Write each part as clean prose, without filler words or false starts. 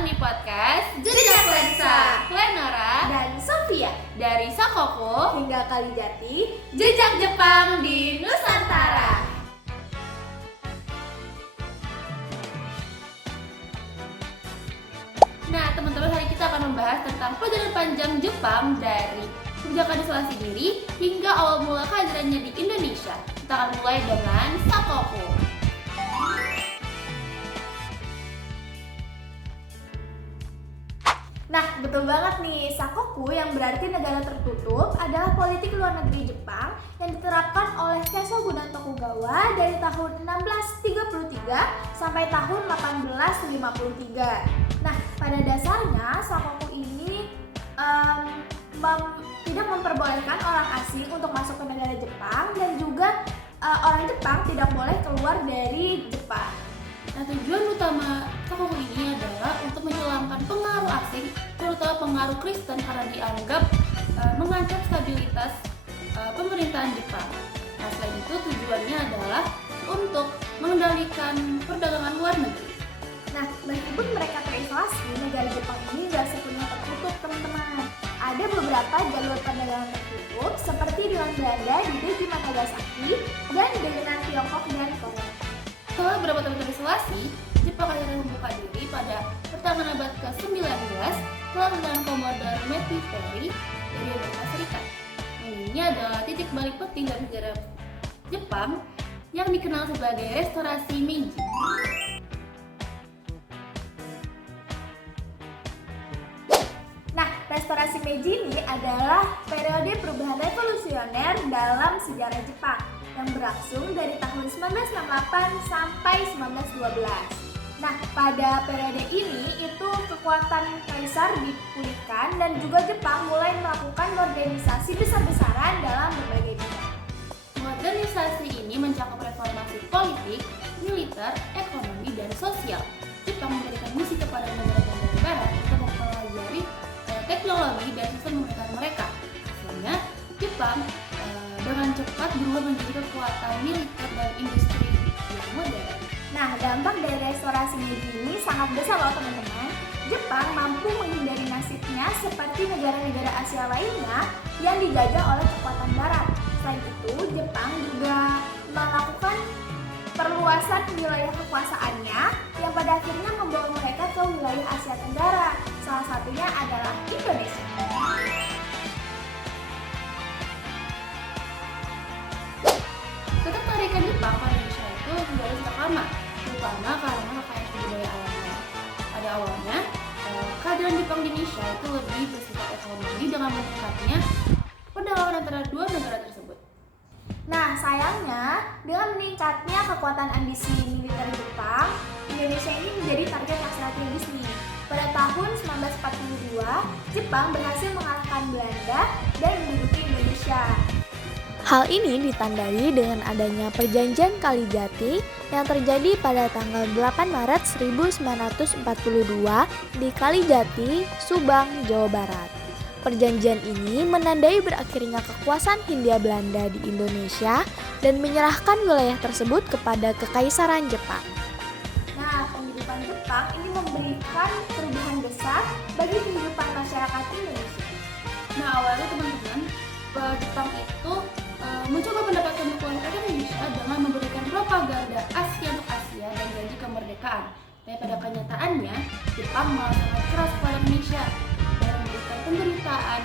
datang di podcast Jejak Lensa. Gue Nora dan Sofia dari Sakoku hingga Kalijati, Jejak Jepang di Nusantara. Nah, teman-teman, hari kita akan membahas tentang perjalanan panjang Jepang dari sejak isolasi diri hingga awal mula kehadirannya di Indonesia. Kita akan mulai dengan Sakoku. Nah, betul banget nih, Sakoku yang berarti negara tertutup adalah politik luar negeri Jepang yang diterapkan oleh Shogunan Tokugawa dari tahun 1633 sampai tahun 1853. Nah, pada dasarnya Sakoku ini tidak memperbolehkan orang asing untuk masuk ke negara Jepang dan juga orang Jepang tidak boleh keluar dari Jepang. Nah, tujuan utama Sakoku ini adalah untuk menghilangkan pengaruh asing, terutama pengaruh Kristen karena dianggap mengancam stabilitas pemerintahan Jepang. Nah, selain itu tujuannya adalah untuk mengendalikan perdagangan luar negeri. Nah, meskipun mereka terisolasi, negara Jepang ini tidak sepenuhnya tertutup, teman-teman. Ada beberapa jalur perdagangan tertutup seperti dengan Belanda di Dejima Nagasaki dan dengan Tiongkok dan Korea. Setelah beberapa tahun terisolasi, Jepang akhirnya membuka diri pada pertengahan abad ke-19 setelah kedatangan Komodo Matthew Perry dari Amerika Serikat. Nah, ini adalah titik balik penting dalam sejarah Jepang yang dikenal sebagai Restorasi Meiji. Nah, Restorasi Meiji ini adalah periode perubahan revolusioner dalam sejarah Jepang yang berlangsung dari tahun 1968 sampai 1912. Nah, pada periode ini itu kekuatan kaisar dipulihkan dan juga Jepang mulai melakukan modernisasi besar-besaran dalam berbagai bidang. Modernisasi ini mencakup reformasi politik, militer, ekonomi, dan sosial. Jepang memberikan misi kepada negara-negara barat untuk mempelajari teknologi dan sistem pemerintahan mereka. Hasilnya, Jepang dengan cepat berubah menjadi kekuatan militer dan industri yang modern. Nah, dampak dari restorasi Meiji ini sangat besar loh teman-teman. Jepang mampu menghindari nasibnya seperti negara-negara Asia lainnya yang dijajah oleh kekuatan barat. Selain itu, Jepang juga melakukan perluasan wilayah kekuasaannya yang pada akhirnya membawa mereka ke wilayah Asia Tenggara. Salah satunya adalah Indonesia. Ketertarikan Jepang pada Indonesia itu sudah sejak lama, terutama karena kekayaan budaya alamnya. Pada awalnya, kehadiran Jepang di Indonesia itu lebih bersifat ekonomi dengan meningkatnya perdagangan antara dua negara tersebut. Nah, sayangnya dengan meningkatnya kekuatan ambisi militer Jepang, Indonesia ini menjadi target yang strategis nih. Pada tahun 1942, Jepang berhasil mengalahkan Belanda dan menduduki Indonesia. Hal ini ditandai dengan adanya Perjanjian Kalijati yang terjadi pada tanggal 8 Maret 1942 di Kalijati, Subang, Jawa Barat. Perjanjian ini menandai berakhirnya kekuasaan Hindia Belanda di Indonesia dan menyerahkan wilayah tersebut kepada Kekaisaran Jepang. Nah, penghidupan Jepang ini memberikan perubahan besar bagi kehidupan masyarakat Indonesia. Nah, awalnya teman-teman, Jepang itu mencoba mendapatkan dukungan rakyat Indonesia dengan memberikan propaganda Asia untuk Asia dan janji kemerdekaan. Tapi pada kenyataannya, Jepang malah sangat keras kepada Indonesia dan memberikan penderitaan,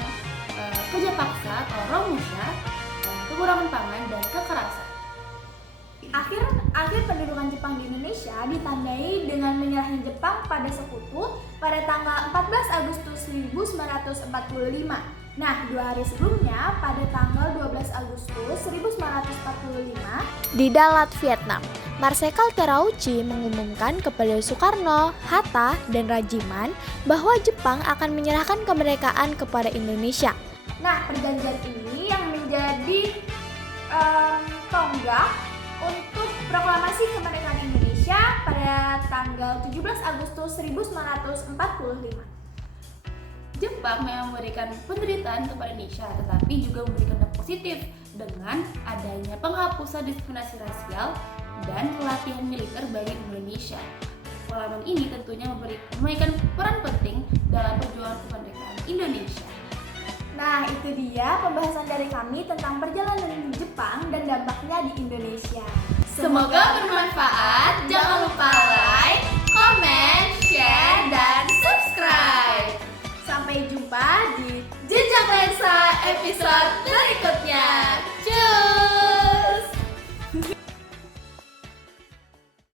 kerja paksa atau romusha, kekurangan pangan, dan kekerasan. Akhir pendudukan Jepang di Indonesia ditandai dengan menyerahnya Jepang pada sekutu pada tanggal 14 Agustus 1945. Nah, 2 hari sebelumnya, pada tanggal 12 Agustus 1945, di Dalat, Vietnam, Marsekal Terauchi mengumumkan kepada Soekarno, Hatta, dan Rajiman bahwa Jepang akan menyerahkan kemerdekaan kepada Indonesia. Nah, perjanjian ini yang menjadi tonggak untuk proklamasi kemerdekaan Indonesia pada tanggal 17 Agustus 1945. Jepang memang memberikan penderitaan kepada Indonesia, tetapi juga memberikan dampak positif dengan adanya penghapusan diskriminasi rasial dan pelatihan militer bagi Indonesia. pengalaman ini tentunya memainkan peran penting dalam perjuangan kemerdekaan Indonesia. Nah, itu dia pembahasan dari kami tentang perjalanan di Jepang dan dampaknya di Indonesia. Semoga bermanfaat.